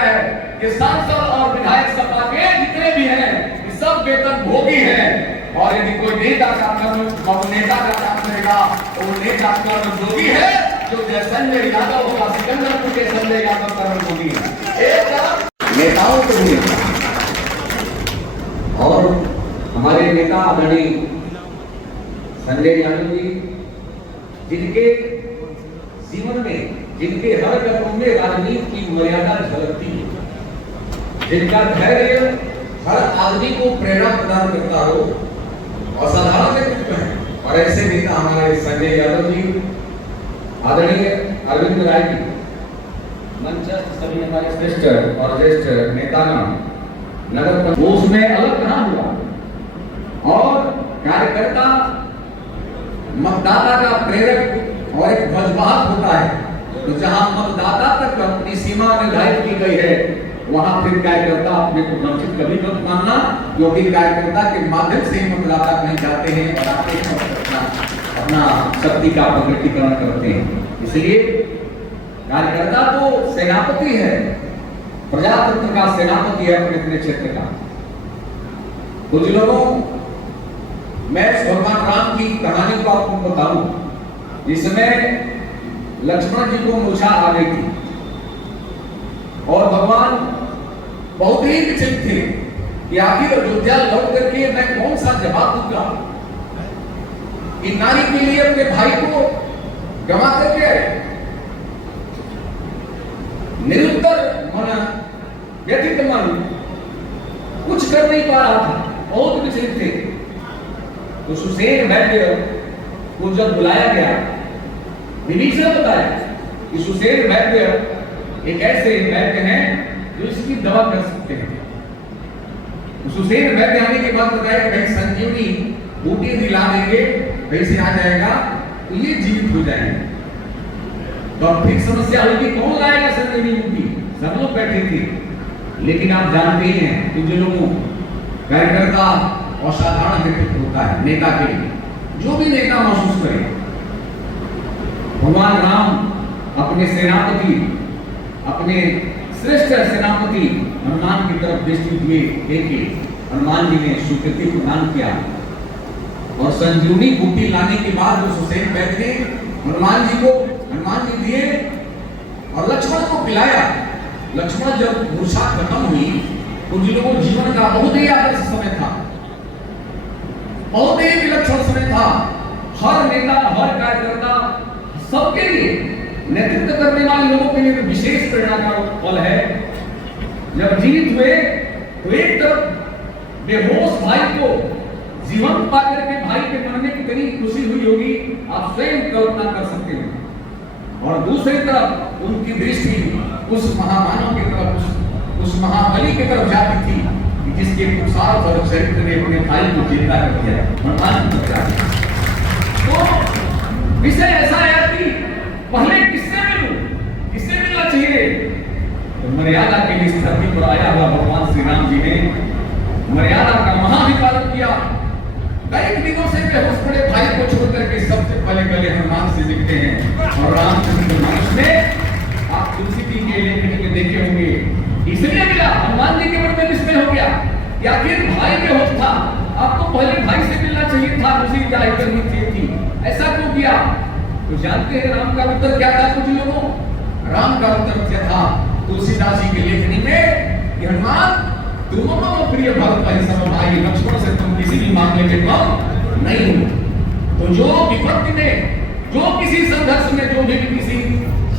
गया है कि सांसद और विधायक सभा के जितने भी हैं ये सब वेतन भोगी हैं। और यदि कोई नेता का काम करेगा तो वो नेता कर्म भोगी है, जो संजय यादव का सिकंदरपुर के संजय यादव कर्म भोगी है। एक तरफ नेताओं को भी और हमारे नेता आदरणीय संजय यादव जी, जिनके जीवन में, जिनके हर कदम में राजनीति की मर्यादा झलकती है, जिनका धैर्य हर आदमी को प्रेरणा प्रदान करता हो, असाधारण व्यक्तित्व है। और ऐसे नेता हमारे संजय यादव जी, आदरणीय अरविंद राय जी, मंचस्थ सभी हमारे श्रेष्ठ और ज्येष्ठ नेतागण, नगर उसमें अलग कहाँ हुआ और कार्यकर्ता मतदाता का प्रेरक और एक ध्वजवाहक होता है। तो जहां मतदाता तक अपनी सीमा निर्धारित की गई है, वहां फिर कार्यकर्ता अपने को वंचित कभी मत मानना, क्योंकि कार्यकर्ता के माध्यम से ही मतदाता कहीं जाते हैं और आते हैं और अपना शक्ति का प्रकटीकरण करते हैं। इसलिए कार्यकर्ता तो सेनापति है, प्रजातंत्र का सेनापति है अपने अपने क्षेत्र का। कुछ लोगों, मैं भगवान राम की कहानी को आपको बताऊं, जिसमें लक्ष्मण जी को मूर्छा आ गई थी और भगवान बहुत ही विचलित थे कि आखिर अयोध्या लौट करके मैं कौन सा जवाब दूंगा। इन नारी के लिए अपने भाई को गंवा करके निरुत्तर मन, व्यथित मन कुछ कर नहीं पा रहा था, बहुत विचलित थे। तो सुसेन वैद्य को जब बुलाया गया, विभीषण ने बताया कि सुसेन वैद्य एक ऐसे वैद्य हैं जो इसकी दवा कर सकते हैं। तो सुसेन वैद्य आने के बाद बताया कि भाई संजीवनी बूटी दिला देंगे, वैसे आ जाएगा तो ये जीवित हो जाएंगे। तो अब फिर समस्या होगी, कौन लाएगा संजीवनी बूटी? सब लोग बैठे थे, लेकिन आप जानते ही हैं कि जो लोगों कार्यकर्ता असाधारण व्यक्तित्व होता है नेता के लिए, जो भी नेता महसूस करे। भगवान राम अपने सेनापति, अपने श्रेष्ठ सेनापति हनुमान की तरफ दृष्टि दिए, देखे हनुमान जी ने स्वीकृति प्रदान किया और संजीवनी बूटी लाने के बाद जो सुसेन वैद्य ने हनुमान जी दिए और लक्ष्मण को पिलाया। लक्ष्मण जब मूर्छा खत्म हुई तो जिन लोगों जीवन का बहुत ही आदर्श समय था, बहुत ही विलक्षण समय था। हर नेता, हर कार्यकर्ता, सबके लिए, नेतृत्व करने वाले लोगों के लिए विशेष प्रेरणा का पल है। जब जीवित हुए तो एक तरफ बेहोश भाई को जीवंत पाकर के भाई के मरने की कितनी खुशी हुई होगी, आप स्वयं कल्पना कर सकते हैं। और दूसरी तरफ उनकी दृष्टि उस महामानव की तरफ, उस महाबली की तरफ जाती थी कि जिसके पुरुषार्थ और चरित्र ने अपने भाई को जिंदा कर दिया, हनुमान जी। तो विषय ऐसा है कि पहले किससे मिलूं, किससे मिलना चाहिए? तो मर्यादा के लिए इस धरती पर आया हुआ भगवान श्री राम जी ने मर्यादा का महाधिपालन किया। कई दिनों से बेहोश पड़े भाई को छोड़कर के सबसे पहले पहले हनुमान से दिखते हैं। और रामचंद्र मानस में आप तुलसी जी के लेखनी में देखे होंगे, इसलिए मिला, हनुमान जी के मन में विस्मय हो गया या फिर भाई बेहोश था, आपको पहले भाई से मिलना चाहिए था, उसी जाहिर करनी चाहिए थी, ऐसा क्यों किया? तो जानते हैं राम का उत्तर क्या था? कुछ लोगों, राम का उत्तर क्या था तुलसीदास जी के लेखनी में कि हनुमान दोनों प्रिय भक्त भाई सब भाई, लक्ष्मण से तुम किसी भी मामले में कम नहीं हो। तो जो विपत्ति में, जो किसी संघर्ष में, जो भी किसी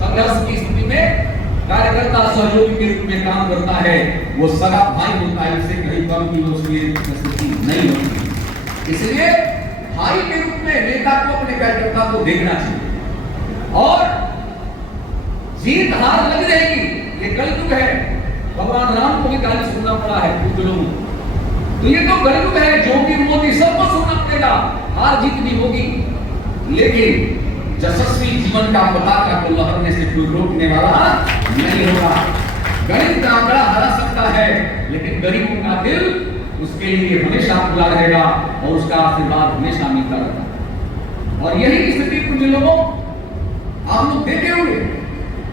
संघर्ष की स्थिति में कार्यकर्ता सहयोगी के रूप में काम करता है, वो सगा भाई होता है, इससे कहीं कम की उसकी स्थिति नहीं होती। इसलिए भाई के रूप में नेता को अपने कार्यकर्ता को देखना चाहिए और जीत हार लग रहेगी, ये कलयुग है। भगवान राम को भी गाली सुनना पड़ा है कुछ लोगों, तो ये तो कलयुग है, जो भी मोदी सबको सुनना पड़ेगा, हार जीत भी होगी, लेकिन यशस्वी जीवन का पताका को लहरने से कोई रोकने वाला नहीं होगा। गरीब का आंकड़ा हरा सकता है, लेकिन गरीबों का दिल उसके लिए हमेशा खुला रहेगा और उसका आशीर्वाद हमेशा मिलता रहेगा। और यही स्थिति कुछ लोगों आप लोग देखे हुए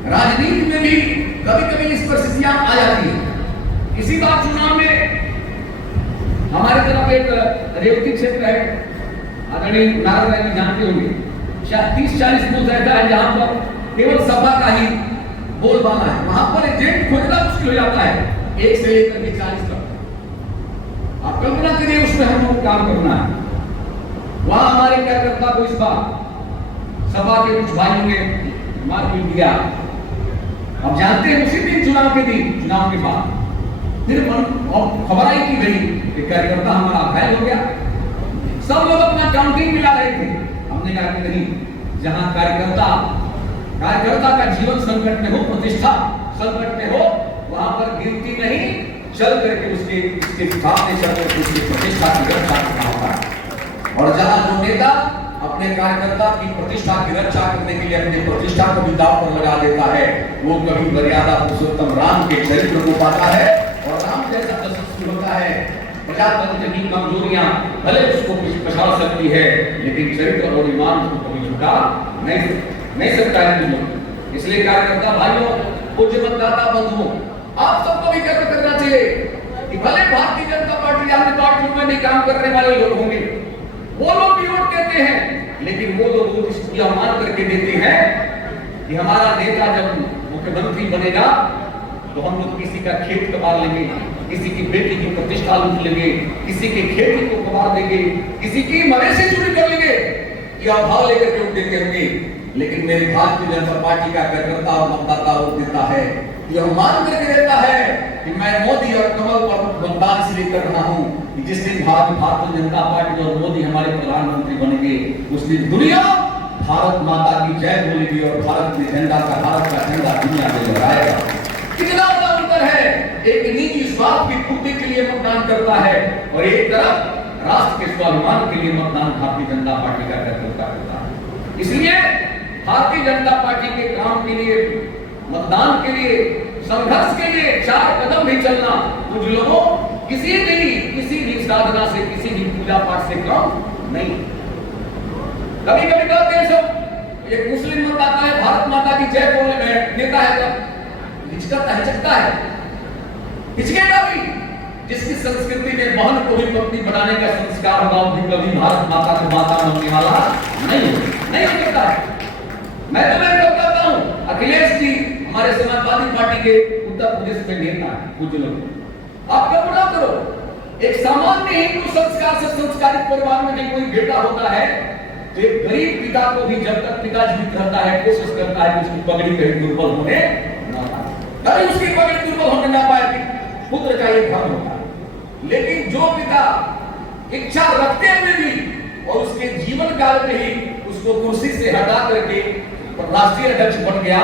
राजनीति में भी कभी कभी इस परिस्थितियां आ जाती है। इसी बार चुनाव में हमारी तरफ एक रेवती क्षेत्र है, आदरणीय नारायण राय जी जानते होंगे, 30-40 बूथ ऐसा है जहां पर केवल सपा का ही बोलबाला है। वहां पर एजेंट खोजना मुश्किल हो जाता है 1 से लेकर 40 तक। आप कल्पना करिए उसमें हम लोग काम करना है। वहां हमारे कार्यकर्ता को इस बार सपा के कुछ भाइयों ने मारपीट दिया। अब जानते हैं उसी दिन चुनाव के दिन, चुनाव के बाद फिर खबर आई की गई कि कार्यकर्ता हमारा घायल हो गया। सब लोग अपना काउंटिंग मिला रहे थे। हमने कहा कि नहीं, जहां कार्यकर्ता का जीवन संकट में हो, प्रतिष्ठा संकट में हो, वहां पर गिनती नहीं, चल करके उसके सामने चल करके उसकी प्रतिष्ठा की रक्षा करना होता है। और जहां जो नेता अपने कार्यकर्ता की प्रतिष्ठा की रक्षा करने के लिए अपनी प्रतिष्ठा को भी दांव पर लगा देता है, वो कभी मर्यादा पुरुषोत्तम राम के चरित्र को पाता है और राम जैसा यशस्वी होता है। प्रजातंत्र की कमजोरियां भले उसको पछाड़ सकती है, लेकिन चरित्र और ईमान उसको कभी झुका नहीं सकता है। इसलिए कार्यकर्ता भाइयों, पूज्य मतदाता बंधुओं, आप सबको भी कर्म करना चाहिए कि भले भारतीय जनता पार्टी अन्य पार्टियों में नहीं काम करने वाले लोग होंगे, वो लोग भी वोट देते हैं, लेकिन वो लोग यह मान करके देते हैं कि हमारा नेता जब मुख्यमंत्री बनेगा तो हम लोग किसी का खेत कबार लेंगे, किसी की बेटी की प्रतिष्ठा लूट लेंगे, किसी की खेती को कबार देंगे, किसी की मवेशी चोरी कर लेंगे, यह भाव लेकर के देते होंगे। लेकिन मेरी भारतीय जनता पार्टी का कार्यकर्ता और मतदाता वोट देता है, यह मान करके देता है कि मैं मोदी और कमल पर मतदान इसलिए कर रहा हूं कि जिस दिन भारतीय जनता पार्टी और मोदी हमारे प्रधानमंत्री बनेंगे, उस दिन दुनिया भारत माता की जय बोलेगी और भारत का झंडा दुनिया में लहराएगा। कितना बड़ा अंतर है, एक निजी स्वार्थ की पूर्ति के लिए मतदान करता है और एक तरफ राष्ट्र के स्वाभिमान के लिए मतदान भारतीय जनता पार्टी का कार्यकर्ता करता है। इसलिए भारतीय जनता पार्टी के काम के लिए, मतदान के लिए, संघर्ष के लिए 4 कदम भी चलना कुछ लोगों किसी भी साधना से, किसी भी पूजा पाठ से कम नहीं। कभी कभी कहते हैं सब एक मुस्लिम मतदाता है, भारत माता की जय बोलने में नेता है, हिचकता है, हिचकेगा भी। जिसकी संस्कृति में बहन को भी पत्नी बनाने का संस्कार होगा, वो कभी भारत माता को माता मानने वाला नहीं हो सकता है। मैं तुम्हें कहता हूं, अखिलेश जी हमारे समाजवादी पार्टी के उत्तर प्रदेश में नेता है, कुछ लोग आप कल्पना करो, एक सामान्य हिंदू संस्कार से संस्कारित परिवार में कोई बेटा होता है तो एक गरीब पिता को भी जब तक पिता जीवित रहता है कोशिश करता है कि उसकी पगड़ी कहीं दुर्बल होने ना पाए, कभी उसकी पगड़ी दुर्बल होने ना पाए, पुत्र का ये धर्म होता है। लेकिन जो पिता इच्छा रखते हुए भी और उसके जीवन काल में ही उसको कुर्सी से हटा करके राष्ट्रीय अध्यक्ष बन गया,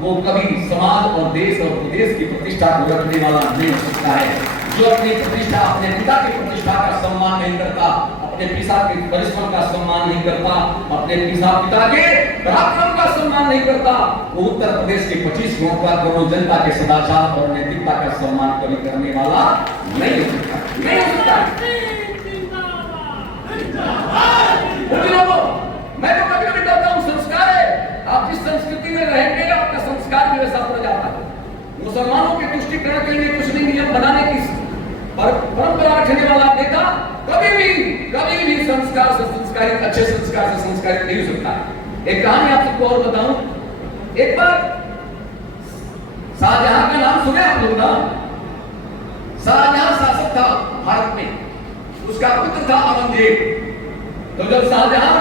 वो कभी समाज और देश और प्रदेश की प्रतिष्ठा को रखने वाला नहीं हो सकता है। जो अपनी प्रतिष्ठा, अपने पिता की प्रतिष्ठा का सम्मान नहीं करता, अपने पिता के परिश्रम का सम्मान नहीं करता, अपने पिता के पराक्रम का सम्मान नहीं करता, वो उत्तर प्रदेश के 25 करोड़ जनता के सदाचार और नैतिकता का सम्मान कभी करने वाला नहीं हो सकता। मैं तो कभी कभी कहता हूं, संस्कार है, आप जिस संस्कृति में रहेंगे आपका संस्कार भी वैसा पड़ जाता है। मुसलमानों के तुष्टिकरण के लिए कुछ नहीं, नियम बनाने की परंपरा रखने वाला नेता कभी भी संस्कार से संस्कारित, अच्छे संस्कार से संस्कारित नहीं हो सकता। एक कहानी आप सबको और बताऊं, एक बार शाहजहां का नाम सुने आप लोग ना? शाहजहां शासक था भारत में, उसका पुत्र था औरंगजेब। तो जब शाहजहां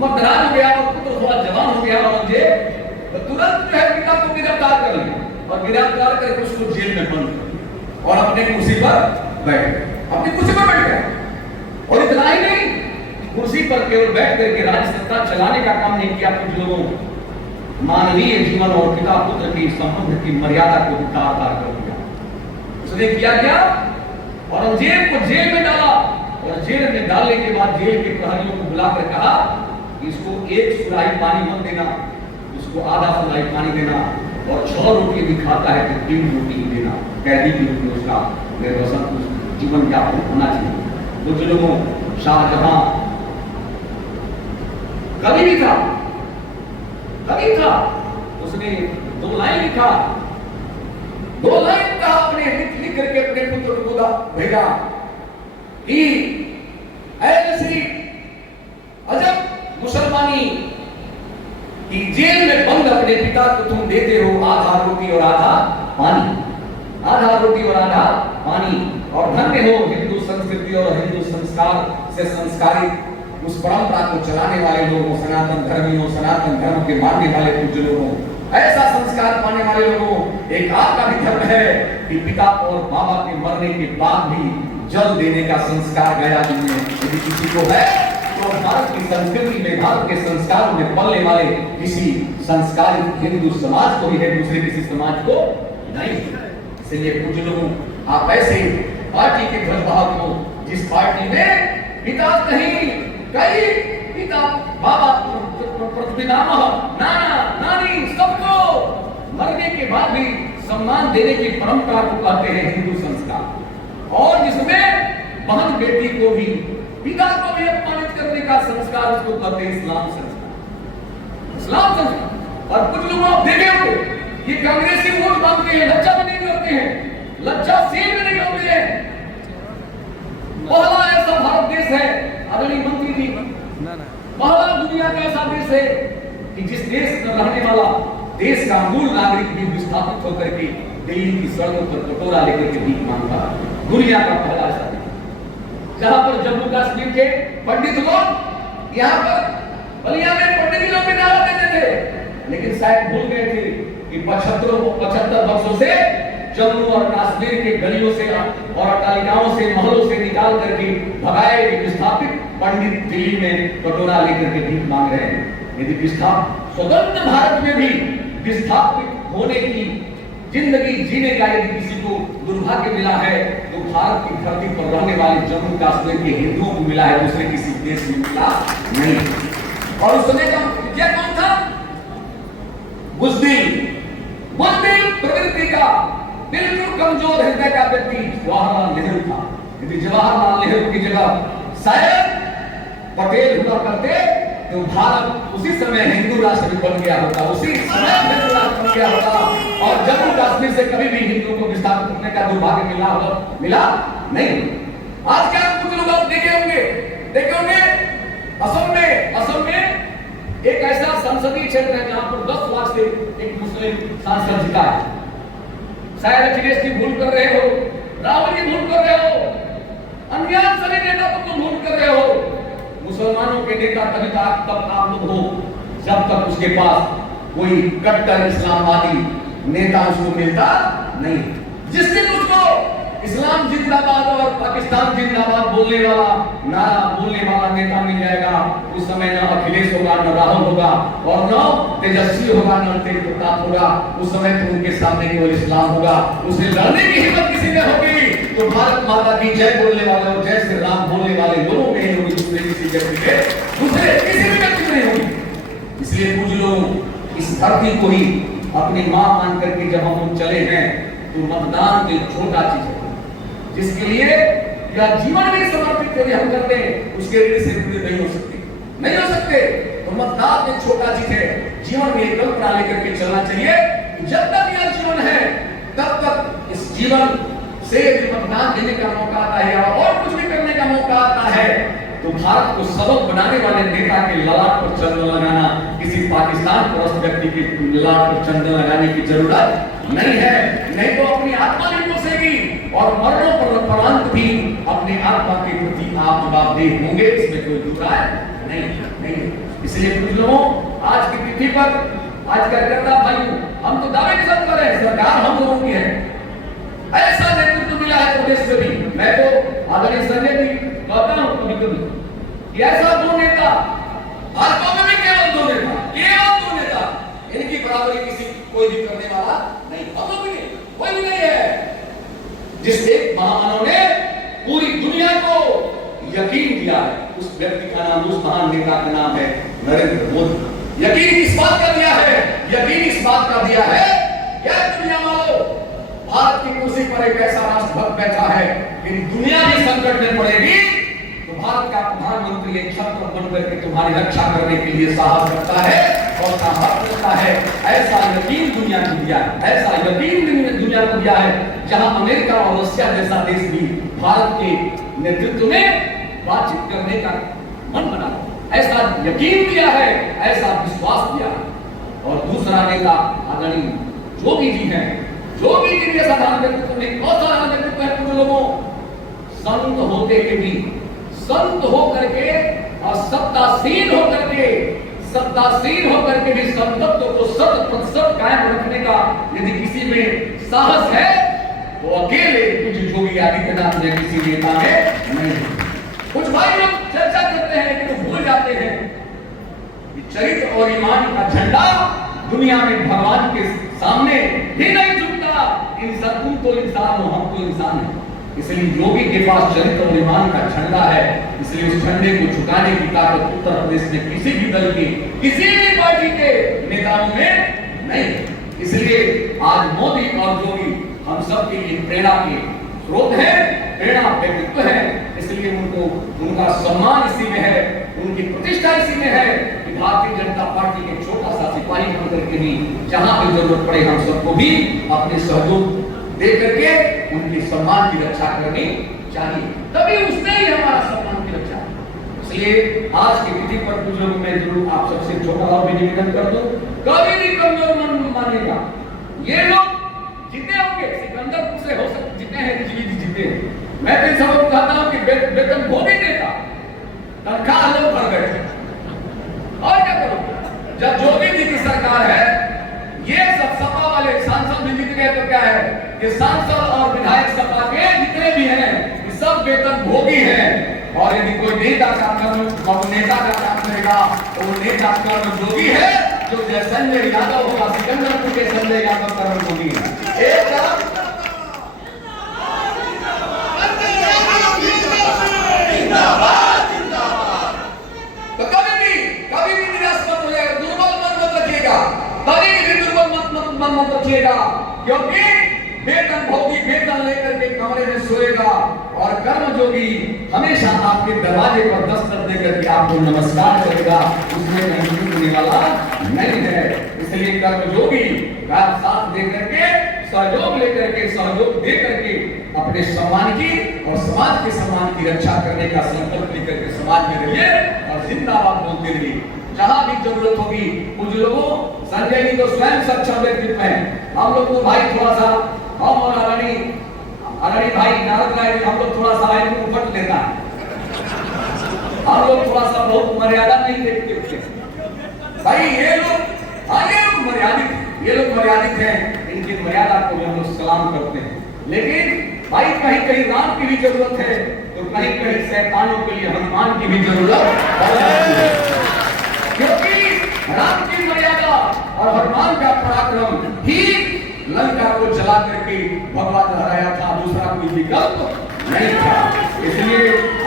मध्यराज हो गया और पुत्र थोड़ा जवान हो गया औरंगजेब, तो तुरंत जो है पिता को गिरफ्तार कर लिया और गिरफ्तार करके उसको जेल में बंद और अपने कुर्सी पर बैठ गया। और इतना ही नहीं, कुर्सी पर केवल बैठ करके राज्य सत्ता चलाने का काम नहीं किया, कुछ लोगों मानवीय जीवन और पिता पुत्र की संबंध की मर्यादा को तार कर दिया। उसने किया क्या? औरंगजेब को जेल में डाला और जेल में डालने के बाद जेल के प्रहरियों को बुलाकर कहा, इसको 1 सुराही पानी मत देना, उसको आधा सुराही पानी देना, और 6 रोटी भी खाता है तो 3 रोटी देना। कैदी के रूप में उसका जीवन यापन होना चाहिए। कुछ लोगों शाहजहां कभी था उसने 2 लाइन लिखा, 2 लाइन कहा, अपने लिख करके अपने पुत्र को भेजा कि ऐसी अजब मुसलमानी कि जेल में बंद अपने पिता को तुम देते हो आधा रोटी और आधा पानी, आधा रोटी और आधा पानी। और धन्य हो हिंदू संस्कृति और हिंदू संस्कार से संस्कारित उस परंपरा को चलाने वाले लोगों, सनातन धर्मियों, सनातन धर्म के मानने वाले पूज्य लोगों, ऐसा संस्कार पाने वाले लोगों। एक आपका भी धर्म है कि पिता और बाबा के मरने के बाद भी जल देने का संस्कार गया जिनमें, यदि किसी को है तो भारत की संस्कृति में, भारत के संस्कारों में पलने वाले किसी संस्कारित हिंदू समाज को ही है, दूसरे किसी समाज को नहीं। इसलिए पूज्य लोगों, आप ऐसे पार्टी के ध्वजवाहक हो जिस पार्टी में पिता नहीं, कई पिता बाबा प्रतिपितामह नाना नानी सबको मरने के बाद भी सम्मान देने की परंपरा को कहते हैं हिंदू संस्कार। और जिसमें बहन बेटी को भी, पिता को भी अपमानित करने का संस्कार उसको कहते हैं इस्लाम संस्कार, इस्लाम संस्कार। और कुछ लोग आप देखे होंगे ये कांग्रेसी वोट मांगते हैं, लज्जा भी नहीं करते हैं, लज्जाशील भी नहीं होते हैं। पहला ऐसा भारत देश है, आदरणीय मंत्री जी, पहला दुनिया का ऐसा देश है कि जिस देश में रहने वाला देश का मूल नागरिक भी विस्थापित होकर के दिल्ली की सड़कों पर कटोरा लेकर के भीख मांगता, दुनिया का पहला ऐसा देश। जहां पर जम्मू कश्मीर के पंडित लोग यहाँ पर बलिया में पंडित लोग भी नारा देते थे, लेकिन शायद भूल गए थे कि 75 वर्षों से जम्मू और कश्मीर के गलियों से और अट्टालिकाओं से, महलों से निकाल करके भगाए विस्थापित पंडित दिल्ली में कटोरा लेकर के भीख मांग रहे हैं। यदि विस्थापित स्वतंत्र भारत में भी विस्थापित होने की जिंदगी जीने का यदि किसी को दुर्भाग्य मिला है तो भारत की धरती पर रहने वाले जम्मू कश्मीर के हिंदुओं को मिला है, दूसरे किसी देश में मिला नहीं। और उस समय का क्या कौन था? बुज़दिल प्रवृत्ति का बिल्कुल कमजोर हृदय का व्यक्ति जवाहरलाल नेहरू था। यदि जवाहरलाल नेहरू की जगह शायद पटेल हुआ करते तो भारत उसी समय हिंदू राष्ट्र बन गया होता, उसी समय हिंदू राष्ट्र बन गया होता और जम्मू कश्मीर से कभी भी हिंदुओं को विस्थापित करने का दुर्भाग्य मिला नहीं। आज क्या कुछ लोग आप देखे होंगे असम में एक ऐसा संसदीय क्षेत्र है जहां पर 10 लाख से एक मुस्लिम सांसद जीता है। शायद अखिलेश जी भूल कर रहे हो, राहुल जी भूल कर रहे हो, अन्य सभी नेता तुम भूल कर रहे हो। मुसलमानों के नेता तभी तक आप लोग हो जब तक उसके पास कोई कट्टर इस्लामवादी नेता उसको मिलता नहीं। जिस दिन उसको इस्लाम जिंदाबाद और पाकिस्तान जिंदाबाद बोलने वाला नारा बोलने वाला नेता मिल जाएगा, उस समय न अखिलेश होगा, न राहुल होगा और न तेजस्वी होगा, न तेज प्रताप होगा। उस समय तो उनके सामने केवल इस्लाम होगा। उसे लड़ने की हिम्मत किसी ने होगी तो भारत माता की जय बोलने वाले और जय श्री राम बोलने वाले लोगों में ही होगी, दूसरे किसी व्यक्ति के, दूसरे किसी भी व्यक्ति में नहीं होगी। इसलिए कुछ लोग इस धरती को ही अपनी मां मान करके जब हम चले हैं तो मतदान की छोटा चीज है जिसके लिए या जीवन भी समर्पित यदि हम करते हैं उसके ऋण से पूरे नहीं हो सकते। तो मतदान एक छोटा चीज है। जीवन में एक कल्पना लेकर के चलना चाहिए कि जब तक यह जीवन है तब तक इस जीवन से मतदान देने का मौका आता है और कुछ भी करने का मौका आता है तो भारत को सबक बनाने वाले नेता के ललाट पर चंदन लगाना, किसी पाकिस्तान परस्त व्यक्ति के ललाट पर चंदन लगाने की जरूरत नहीं है। नहीं तो अपनी आत्मा नहीं पोसेगी और मरणों पर उपरांत भी अपने आत्मा के प्रति आप जवाबदेह होंगे, इसमें कोई दो राय नहीं। इसलिए कुछ लोगों आज की तिथि पर आज कार्यकर्ता भाइयों हम तो दावे के साथ कर रहे हैं सरकार हम लोगों की है, ऐसा नेतृत्व मिला है प्रदेश से भी। मैं तो आदरणीय संजय जी कहता हूं कभी ऐसा दो नेता भाजपा में भी केवल दो नेता इनकी बराबरी किसी कोई भी करने वाला नहीं, हम भी नहीं, कोई भी नहीं है। जिस एक महामानव ने पूरी दुनिया को यकीन दिया है उस व्यक्ति का नाम, उस महान नेता का नाम है नरेंद्र मोदी। यकीन इस बात का दिया है क्या दुनिया वालों भारत की कुर्सी पर एक ऐसा राष्ट्रभक्त बैठा है कि दुनिया भी संकट में पड़ेगी तो भारत का प्रधानमंत्री एक छत्र बनकर के तुम्हारी रक्षा करने के लिए साहस करता है और साहस करता है। ऐसा यकीन दुनिया को दिया है, ऐसा यकीन दुनिया को दिया है, जहां अमेरिका और रशिया जैसा देश भी भारत के नेतृत्व में बातचीत करने का मन बना, ऐसा यकीन दिया है, ऐसा विश्वास दिया है। और दूसरा नेता आदरणीय जोगी जी हैं। जोगी जी के साधारण व्यक्तित्व में असाधारण व्यक्तित्व है। कुछ लोगों संत होते के भी, संत होकर के और सत्तासीन होकर के भी संतत्व को 100% कायम रखने का यदि किसी में साहस है तो अकेले कुछ जोगी आदित्यनाथ ने किसी नेता में नहीं। कुछ भाई लोग चर्चा करते हैं लेकिन भूल जाते हैं कि चरित्र और ईमान का झंडा दुनिया में भगवान के सामने ही नहीं झुकता। इंसान, तुम तो इंसान हो, हम तो इंसान हैं। इसलिए योगी के पास चरित्र और ईमान का झंडा है, इसलिए उस झंडे को झुकाने की ताकत उत्तर प्रदेश में किसी भी दल की, किसी भी पार्टी के नेताओं में नहीं। इसलिए आज मोदी और योगी हम सब के लिए प्रेरणा के स्रोत है, प्रेरणा व्यक्तित्व है। इसलिए उनको, उनका सम्मान इसी में है, उनकी प्रतिष्ठा इसी में है कि भारतीय जनता पार्टी के छोटा सा सिपाही बनकर के भी जहां भी जरूरत पड़े हम सबको भी अपने सहयोग दे करके उनके सम्मान की रक्षा करनी चाहिए, तभी उसने ही हमारा सम्मान की रक्षा। इसलिए आज की तिथि पर कुछ लोग मैं जरूर आप सबसे छोटा और भी निवेदन कर दूं, कभी भी कमजोर मन मानेगा। ये लोग जीते होंगे, सिकंदरपुर से हो सकते जीते हैं, जीते। मैं तो सबको कहता हूं कि वेतन वो भी देता, तनख्वाह लोग भर गए और क्या करो। जब जोगी जी की सरकार है, ये सब सपा वाले सांसद भी जीत गए तो क्या है, ये सांसद और विधायक सपा के जितने भी हैं ये सब वेतन भोगी हैं। और यदि कोई नेता का काम करेगा तो वो नेता कर्म जोगी है, जो संजय यादव होगा, सिकंदरपुर के संजय यादव कर्म जोगी है। एक तरफ तो कभी भी निराश मत होइएगा, दुर्बल मन मत रखिएगा, कभी भी दुर्बल मन मत रखिएगा, क्योंकि वेतन भोगी वेतन लेकर के कमरे में सोएगा और कर्म जोगी हमेशा आपके दरवाजे पर दस्तक देकर के आपको नमस्कार करेगा, उसमें कहीं झुकने वाला नहीं है। इसलिए कर्म जोगी का साथ देकर के, सहयोग लेकर के, सहयोग दे करके अपने सम्मान की और समाज के सम्मान की रक्षा करने का संकल्प लेकर के समाज में रहिए और जिंदाबाद बोलते रहिए। जहां भी जरूरत होगी, कुछ लोगों, संजय जी तो स्वयं सक्षम व्यक्तित्व है, हम लोग को भाई थोड़ा सा, हम और अरणी भाई नारद राय हम लोग थोड़ा सा इनको फट लेता है, हम लोग थोड़ा सा बहुत मर्यादा नहीं देखते भाई। ये लोग, हाँ ये लोग मर्यादित हैं, इनकी मर्यादा को हम लोग सलाम करते हैं। लेकिन भाई कहीं कहीं राम की भी जरूरत है तो कहीं कहीं शैतानों के लिए हनुमान की भी जरूरत है, क्योंकि राम की मर्यादा और हनुमान का पराक्रम ही लंका को जला करके भगवान हराया था, दूसरा कोई विकल्प नहीं था। इसलिए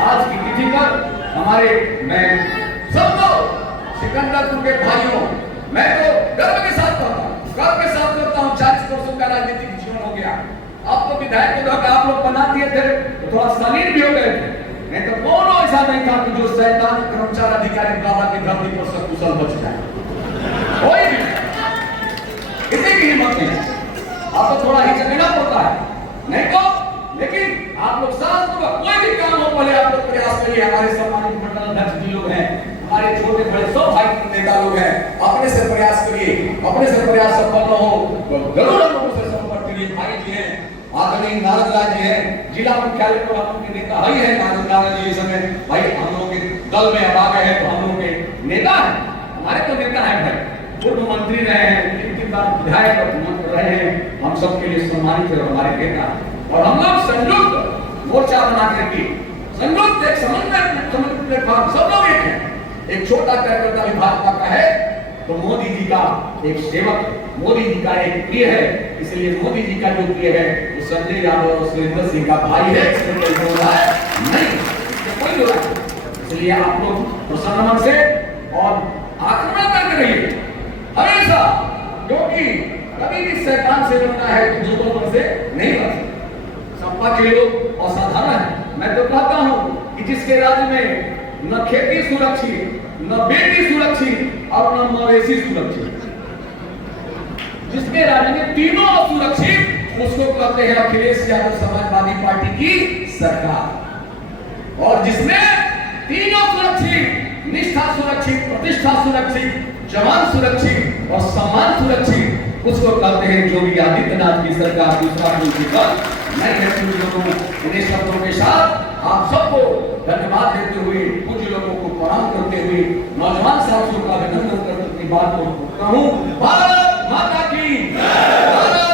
आज की तिथि पर हमारे, मैं सबको सिकंदरपुर के भाइयों, मैं तो गर्व के साथ करता हूँ 40 वर्षों का राजनीतिक जीवन हो गया। अब तो विधायक आप लोग बना दिए थे तो थोड़ा शालीन भी हो गए थे, नहीं तो कौन ऐसा नहीं था कि जो शैतान कर्मचारी अधिकारी बाबा की धरती पर सकुशल बच जाए, कोई भी किसी की हिम्मत नहीं। आप तो थोड़ा हिचकना पड़ता है, नहीं तो लेकिन आप लोग साथ कोई भी काम हो पहले आप लोग प्रयास करिए। हमारे सम्मानित मंडल अध्यक्ष जी लोग हैं, हमारे छोटे बड़े सब भाई नेता लोग हैं, अपने से प्रयास करिए, अपने से प्रयास सफल न हो तो जरूर हम लोगों से संपर्क करिए। भाई जी हैं, आदरणीय नारद राय जी हैं, जिला मुख्यालय पर हम लोग के नेता ही है नारद राय जी। इस समय भाई हम लोग के दल में अब आ गए हैं तो हम लोग के नेता हैं, हमारे तो नेता हैं भाई, पूर्व मंत्री रहे हैं, कितनी बार विधायक रहे हैं, हम सबके लिए सम्मानित है हमारे नेता। और हम लोग संयुक्त मोर्चा बना करके, संयुक्त एक समन्वय प्लेटफॉर्म, सब लोग एक हैं। एक छोटा कार्यकर्ता भी भाजपा का है तो मोदी जी का एक सेवक, मोदी जी का एक प्रिय है, इसलिए मोदी जी का जो प्रिय है वो संजय यादव और सुरेंद्र सिंह का भाई है, इसमें कोई हो रहा है नहीं, कोई हो रहा है। इसलिए आप लोग प्रसन्न मन से और आक्रमण करते रहिए हमेशा, क्योंकि कभी भी शैतान से लड़ना है तो दुर्बल से नहीं लड़ सकते। सपा के लोग असाधारण है। मैं तो कहता हूं कि जिसके राज्य में न खेती सुरक्षित, न बेटी सुरक्षित और न मवेशी सुरक्षित, जिसमें राज्य में तीनों असुरक्षित, उसको कहते हैं अखिलेश यादव समाजवादी पार्टी की सरकार। और जिसमें तीनों सुरक्षित, निष्ठा सुरक्षित, प्रतिष्ठा सुरक्षित, जवान सुरक्षित और सम्मान सुरक्षित, उसको कहते हैं योगी आदित्यनाथ की सरकार। दूसरा कोई विकल्प नहीं है। कुछ लोगों इन्हीं शब्दों के साथ आप सबको धन्यवाद देते हुए, कुछ लोगों को प्रणाम करते हुए, नौजवान साथियों का अभिनंदन करते अपनी बात को कहूं, भारत माता की जय।